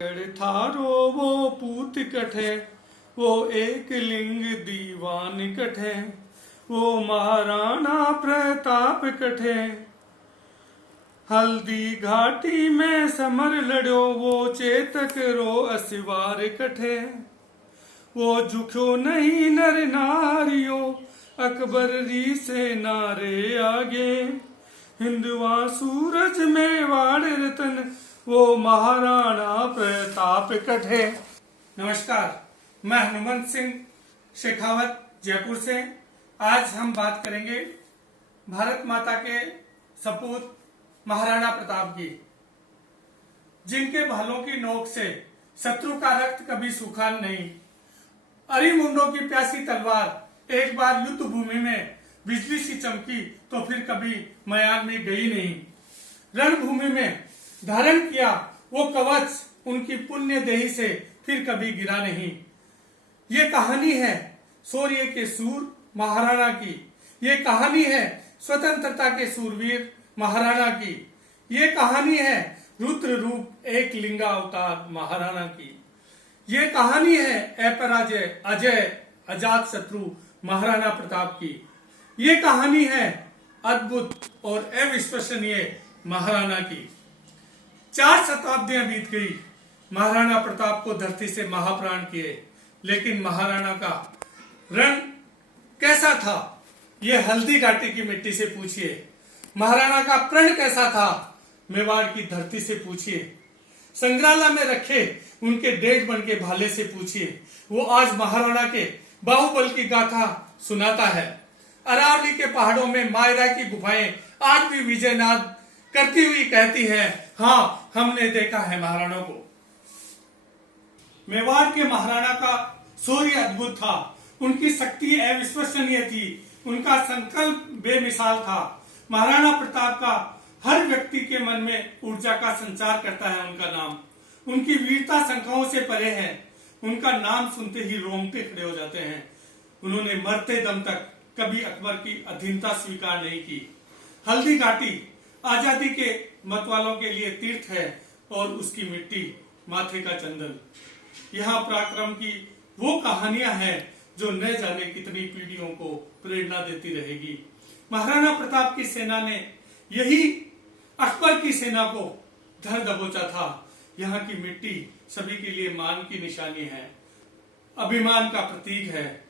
थारो वो पूत कठे, वो एक लिंग दीवान कठे, वो महाराणा प्रताप कठे। हल्दी घाटी में समर लड़ो, वो चेतक रो असिवार कठे। वो झुक्यो नहीं नर नारियो, अकबर री से नारे आगे। हिंदुआ सूरज में वाड़ रतन, वो महाराणा प्रताप कठे। नमस्कार, मैं हनुमंत सिंह शेखावत जयपुर से। आज हम बात करेंगे भारत माता के सपूत महाराणा प्रताप की, जिनके भालों की नोक से शत्रु का रक्त कभी सूखा नहीं। अरिमुंडों की प्यासी तलवार एक बार युद्ध भूमि में बिजली सी चमकी तो फिर कभी मयान में गई नहीं। रणभूमि में धारण किया वो कवच उनकी पुण्य देही से फिर कभी गिरा नहीं। ये कहानी है शौर्य के सूर महाराणा की, ये कहानी है स्वतंत्रता के सूरवीर महाराणा की, ये कहानी है रुद्र रूप एक लिंगा अवतार महाराणा की, ये कहानी है अपराजय अजय अजात शत्रु महाराणा प्रताप की, ये कहानी है अद्भुत और अविश्वसनीय महाराणा की। 4 शताब्दियां बीत गई, महाराणा प्रताप को धरती से महाप्राण किए, लेकिन महाराणा का रण कैसा था ये हल्दी घाटी की मिट्टी से पूछिए। महाराणा का प्रण कैसा था मेवाड़ की धरती से पूछिए। संग्रहालय में रखे उनके डेढ़ बन के भाले से पूछिए। वो आज महाराणा के बाहुबल की गाथा सुनाता है। अरावली के पहाड़ों में मायरा की गुफाएं आज भी विजयनाद करती हुई कहती है, हाँ हमने देखा है महाराणा को। मेवाड़ के महाराणा का शौर्य अद्भुत था, उनकी शक्ति अविश्वसनीय थी, उनका संकल्प बेमिसाल था। महाराणा प्रताप का हर व्यक्ति के मन में ऊर्जा का संचार करता है उनका नाम। उनकी वीरता संख्याओं से परे है, उनका नाम सुनते ही रोंगटे खड़े हो जाते हैं। उन्होंने मरते दम तक कभी अकबर की अधीनता स्वीकार नहीं की। हल्दी घाटी आजादी के मतवालों के लिए तीर्थ है और उसकी मिट्टी माथे का चंदन। यहाँ पराक्रम की वो कहानियां हैं जो न जाने कितनी पीढ़ियों को प्रेरणा देती रहेगी। महाराणा प्रताप की सेना ने यही अकबर की सेना को धर दबोचा था। यहाँ की मिट्टी सभी के लिए मान की निशानी है, अभिमान का प्रतीक है।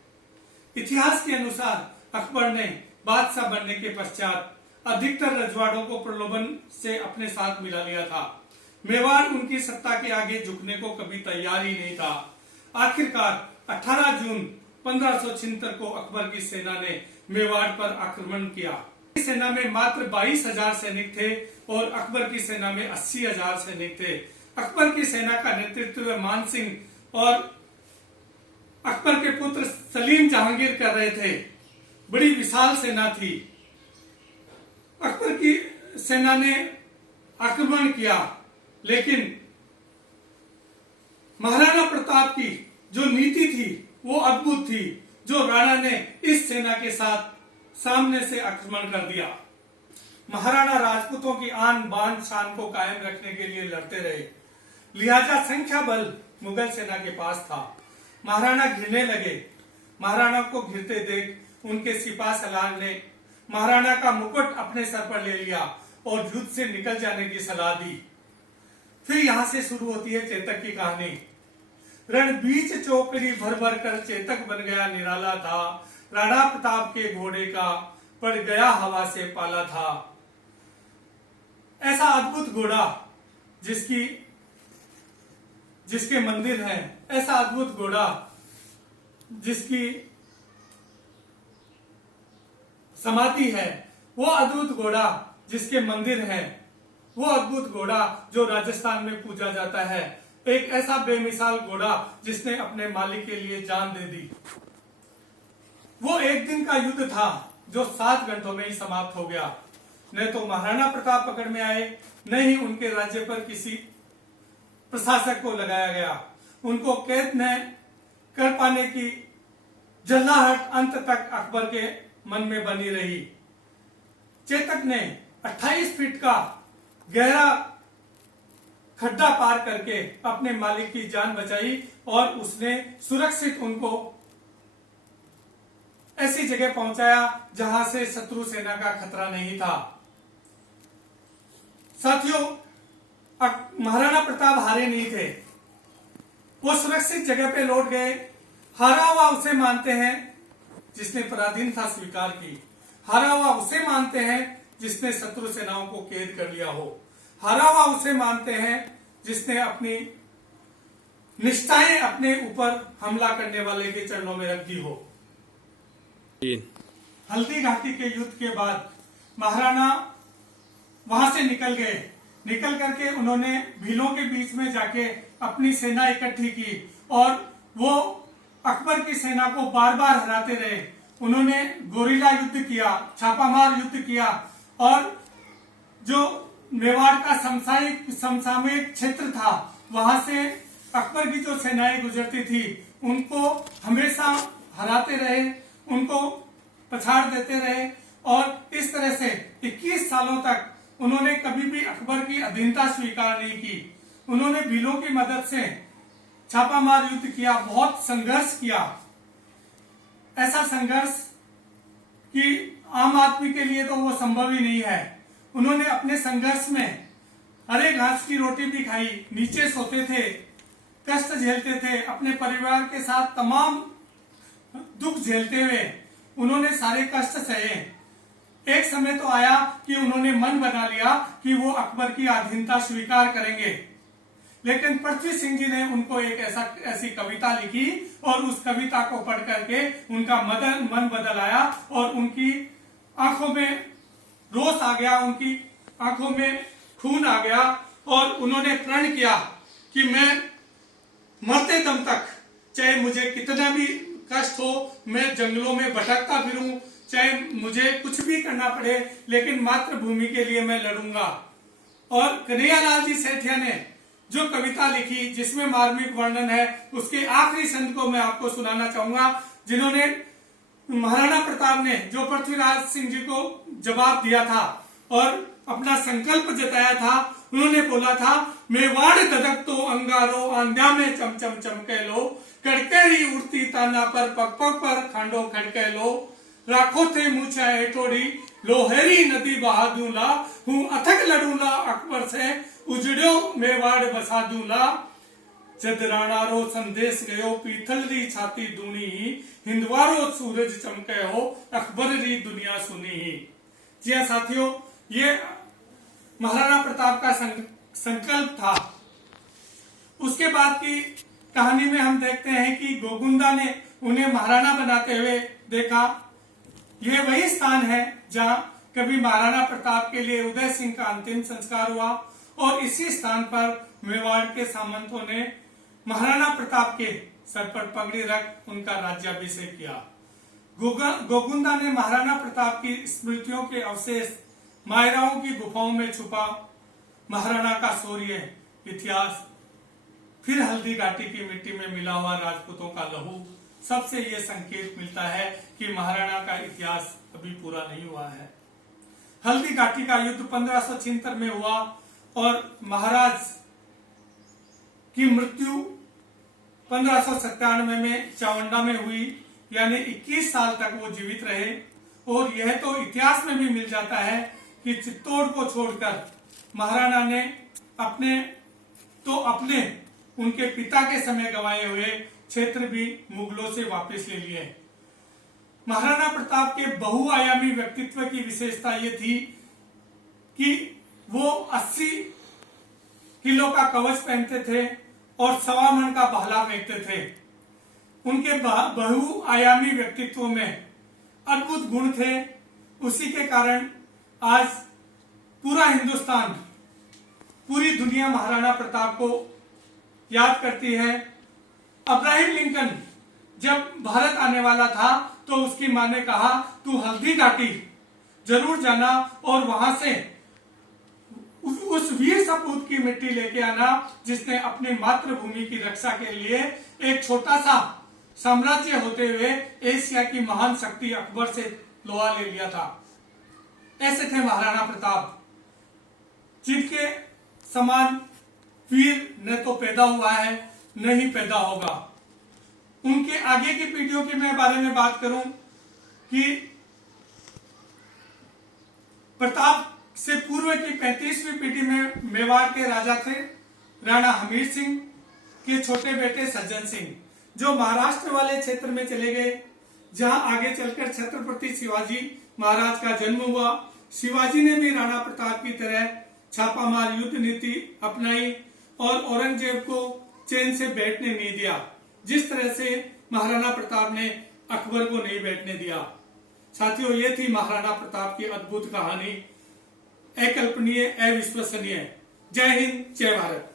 इतिहास के अनुसार अकबर ने बादशाह बनने के पश्चात अधिकतर रजवाड़ों को प्रलोभन से अपने साथ मिला लिया था। मेवाड़ उनकी सत्ता के आगे झुकने को कभी तैयार ही नहीं था। आखिरकार 18 जून 1576 को अकबर की सेना ने मेवाड़ पर आक्रमण किया। सेना में मात्र 22,000 सैनिक थे और अकबर की सेना में 80,000 सैनिक थे। अकबर की सेना का नेतृत्व मान सिंह और अकबर के पुत्र सलीम जहांगीर कर रहे थे। बड़ी विशाल सेना थी। अकबर की सेना ने आक्रमण किया, लेकिन महाराणा प्रताप की जो नीति थी वो अद्भुत थी, जो राणा ने इस सेना के साथ सामने से आक्रमण कर दिया। महाराणा राजपूतों की आन बान शान को कायम रखने के लिए लड़ते रहे, लिहाजा संख्या बल मुगल सेना के पास था। महाराणा घिरने लगे। महाराणा को घिरते देख उनके सिपा सलार ने महाराणा का मुकुट अपने सर पर ले लिया और युद्ध से निकल जाने की सलाह दी। फिर यहाँ से शुरू होती है चेतक की कहानी। रण बीच चौकड़ी भर भर कर चेतक बन गया निराला था। राणा प्रताप के घोड़े का पड़ गया हवा से पाला था। ऐसा अद्भुत घोड़ा जिसके मंदिर हैं, ऐसा अद्भुत घोड़ा जिसकी समाधि है, वो अद्भुत घोड़ा जिसके मंदिर हैं, वो अद्भुत घोड़ा जो राजस्थान में पूजा जाता है। एक ऐसा बेमिसाल घोड़ा जिसने अपने मालिक के लिए जान दे दी। वो एक दिन का युद्ध था जो 7 घंटों में ही समाप्त हो गया। न तो महाराणा प्रताप पकड़ में आए, न ही उनके राज्य पर किसी प्रशासक को लगाया गया। उनको कैद न कर पाने की जल्लाहट अंत तक अकबर के मन में बनी रही। चेतक ने 28 फीट का गहरा खड्डा पार करके अपने मालिक की जान बचाई और उसने सुरक्षित उनको ऐसी जगह पहुंचाया जहां से शत्रु सेना का खतरा नहीं था। साथियों, महाराणा प्रताप हारे नहीं थे, वो सुरक्षित जगह पे लौट गए। हारा हुआ उसे मानते हैं जिसने पराधीनता स्वीकार की, हारा हुआ उसे मानते हैं जिसने शत्रु सेनाओं को कैद कर लिया हो, हारा हुआ उसे मानते हैं जिसने अपनी निष्ठाएं अपने ऊपर हमला करने वाले के चरणों में रख दी हो। हल्दी घाटी के युद्ध के बाद महाराणा वहां से निकल गए। निकल करके उन्होंने भीलों के बीच में जाके अपनी सेना इकट्ठी की और वो अकबर की सेना को बार बार हराते रहे। उन्होंने गोरिल्ला युद्ध किया, छापामार युद्ध किया और जो मेवाड़ का समसामयिक क्षेत्र था वहां से अकबर की जो सेनाएं गुजरती थी उनको हमेशा हराते रहे, उनको पछाड़ देते रहे और इस तरह से 21 सालों तक उन्होंने कभी भी अकबर की अधीनता स्वीकार नहीं की। उन्होंने भीलों की मदद से छापामार युद्ध किया, बहुत संघर्ष किया। ऐसा संघर्ष कि आम आदमी के लिए तो वो संभव ही नहीं है। उन्होंने अपने संघर्ष में हरे घास की रोटी भी खाई, नीचे सोते थे, कष्ट झेलते थे, अपने परिवार के साथ तमाम दुख झेलते हुए उन्होंने सारे कष्ट सहे। एक समय तो आया कि उन्होंने मन बना लिया कि वो अकबर की अधीनता स्वीकार करेंगे, लेकिन पृथ्वी सिंह जी ने उनको एक ऐसी कविता लिखी और उस कविता को पढ़ करके उनका मन बदल आया और उनकी आंखों में रोष आ गया, उनकी आंखों में खून आ गया और उन्होंने प्रण किया कि मैं मरते दम तक, चाहे मुझे कितना भी कष्ट हो, मैं जंगलों में भटकता फिरूं, चाहे मुझे कुछ भी करना पड़े, लेकिन मातृभूमि के लिए मैं लड़ूंगा। और कन्हैयालाल जी सेठिया ने जो कविता लिखी जिसमें मार्मिक वर्णन है, उसके आखिरी संत को मैं आपको सुनाना चाहूंगा, जिन्होंने महाराणा प्रताप ने जो पृथ्वीराज सिंह जी को जवाब दिया था और अपना संकल्प जताया था। उन्होंने बोला था, मेवाड़ ददक तो अंगारो आंध्या में चमचम चमके लो, कड़केरी उड़ती ताना पर पग पग पर खांडो खड़के लो, राखो थे मूछा हेटोड़ी लोहेरी नदी बहा दूंला, हूं अथक लड़ूंला अकबर से उजड़ो मेवाड़ बसा दूंला, जद राणारो संदेश गयो पीथल री छाती दूनी ही, हिंदवारो सूरज चमके हो अकबर री दुनिया सुनी ही। जी हाँ साथियों, ये महाराणा प्रताप का संकल्प था। उसके बाद की कहानी में हम देखते हैं कि गोगुंदा ने उन्हें महाराणा बनाते हुए देखा। यह वही स्थान है जहां कभी महाराणा प्रताप के लिए उदय सिंह का अंतिम संस्कार हुआ और इसी स्थान पर मेवाड़ के सामंतों ने महाराणा प्रताप के सर पर पगड़ी रख उनका राज्याभिषेक किया। गोगुंदा ने महाराणा प्रताप की स्मृतियों के अवशेष मायराओं की गुफाओं में छुपा महाराणा का शौर्य इतिहास, फिर हल्दी घाटी की मिट्टी में मिला हुआ राजपूतों का लहू, सबसे ये संकेत मिलता है कि महाराणा का इतिहास अभी पूरा नहीं हुआ है। हल्दी घाटी का युद्ध 1576 में हुआ और महाराज की मृत्यु 1597 में चावंडा में हुई, यानी 21 साल तक वो जीवित रहे। और यह तो इतिहास में भी मिल जाता है कि चित्तौड़ को छोड़कर महाराणा ने अपने उनके पिता के समय गंवाए हुए क्षेत्र भी मुगलों से वापस ले लिए। महाराणा प्रताप के बहुआयामी व्यक्तित्व की विशेषता ये थी कि वो 80 किलो का कवच पहनते थे और 1.25 मन का भाला फेंकते थे। उनके बहुआयामी व्यक्तित्व में अद्भुत गुण थे। उसी के कारण आज पूरा हिंदुस्तान, पूरी दुनिया महाराणा प्रताप को याद करती है। अब्राहम लिंकन जब भारत आने वाला था तो उसकी मां ने कहा, तू हल्दी घाटी जरूर जाना और वहां से उस वीर सपूत की मिट्टी लेके आना जिसने अपनी मातृभूमि की रक्षा के लिए एक छोटा सा साम्राज्य होते हुए एशिया की महान शक्ति अकबर से लोहा ले लिया था। ऐसे थे महाराणा प्रताप, जिनके समान वीर न तो पैदा हुआ है न ही पैदा होगा। उनके आगे की पीढ़ियों के मैं बारे में बात करूं कि प्रताप से पूर्व की 35वीं पीढ़ी में मेवाड़ के राजा थे राणा हमीर सिंह के छोटे बेटे सज्जन सिंह, जो महाराष्ट्र वाले क्षेत्र में चले गए, जहां आगे चलकर छत्रपति शिवाजी महाराज का जन्म हुआ। शिवाजी ने भी राणा प्रताप की तरह छापामार युद्ध नीति अपनाई और औरंगजेब को चैन से बैठने नहीं दिया, जिस तरह से महाराणा प्रताप ने अकबर को नहीं बैठने दिया। साथियों, ये थी महाराणा प्रताप की अद्भुत कहानी, अकल्पनीय, अविश्वसनीय। जय हिंद, जय भारत।